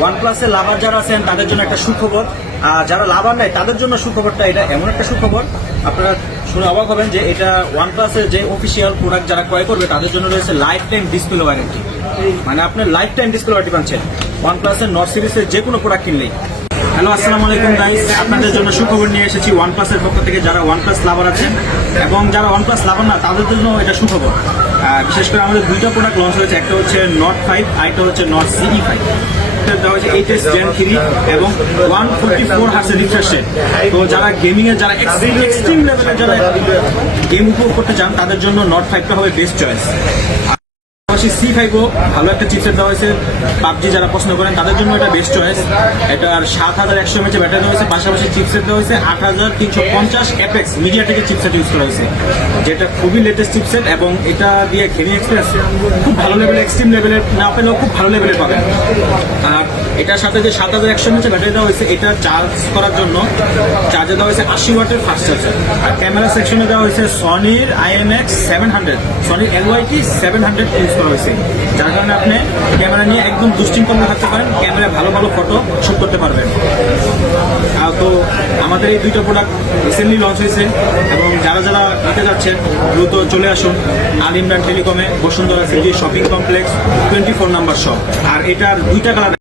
ওয়ানপ্লাসের লাভার যারা আছেন তাদের জন্য একটা সুখবর, যারা লাভার নাই তাদের জন্য সুখবরটা এটা এমন একটা সুখবর আপনারা শুনে অবাক হবেন যে এটা ওয়ানপ্লাসের যে অফিসিয়াল প্রোডাক্ট যারা ক্রয় করবে তাদের জন্য রয়েছে লাইফ টাইম ডিসপ্লে ওয়ারেন্টি। মানে আপনার লাইফ টাইম ডিসপ্লে ওয়ারেন্টি পাচ্ছেন ওয়ানপ্লাসের নট সিরিজের যে কোনো প্রোডাক্ট কিনলেই। হ্যালো, আসসালামু আলাইকুম গাইস, আপনাদের জন্য সুখবর নিয়ে এসেছি ওয়ানপ্লাসের পক্ষ থেকে। যারা ওয়ানপ্লাস লাভার আছেন এবং যারা ওয়ানপ্লাস লাভার না তাদের জন্য এটা সুখবর। বিশেষ করে আমাদের দুইটা প্রোডাক্ট লঞ্চ হয়েছে, একটা হচ্ছে নট 5, আরেকটা হচ্ছে নট সিই 5। দেওয়া হয়েছে এইচএস জেন 3 এবং 144 হার্টজের রিফ্রেশ রেট। তো যারা গেমিং এর যারা এক্সট্রিম লেভেলের যারা গেম উপভোগ করতে চান তাদের জন্য নট 5টা হবে বেস্ট চয়েস। C5ও ভালো একটা চিপসেট দেওয়া হয়েছে, পাবজি যারা পছন্দ করেন তাদের জন্য এটা বেস্ট চয়েস। এটার 7100 mAh ব্যাটারি দেওয়া হয়েছে, পাশাপাশি চিপসেট দেওয়া হয়েছে 8350 অ্যাপেক্স মিডিয়াটেকের চিপসেট ইউজ করা হয়েছে, যেটা খুবই লেটেস্ট চিপসেট এবং এটা দিয়ে গেমিং এক্সপিরিয়েন্স খুব ভালো লেভেলের, এক্সট্রিম লেভেলের না পেলেও খুব ভালো লেভেলের পাবেন। আর এটার সাথে যে 7100 mAh ব্যাটারি দেওয়া হয়েছে, এটা চার্জ করার জন্য চার্জে দেওয়া হয়েছে 80 ওয়াটের ফাস্ট চার্জার। আর ক্যামেরা সেকশনে দেওয়া হয়েছে সনির IMX 700, সনির LYT 700 ইউজ করা হয়েছে, যার কারণে আপনি ক্যামেরা নিয়ে একদম দুশ্চিন্তা থাকতে পারেন, ক্যামেরায় ভালো ভালো ফটো শুট করতে পারবেন। তো আমাদের এই দুইটা প্রোডাক্ট রিসেন্টলি লঞ্চ হয়েছে এবং যারা যারা নিতে যাচ্ছেন দ্রুত চলে আসুন আল ইমরান টেলিকমে, বসুন্ধরা সিটি শপিং কমপ্লেক্স 24 নম্বর শপ। আর এটার দুইটা কালার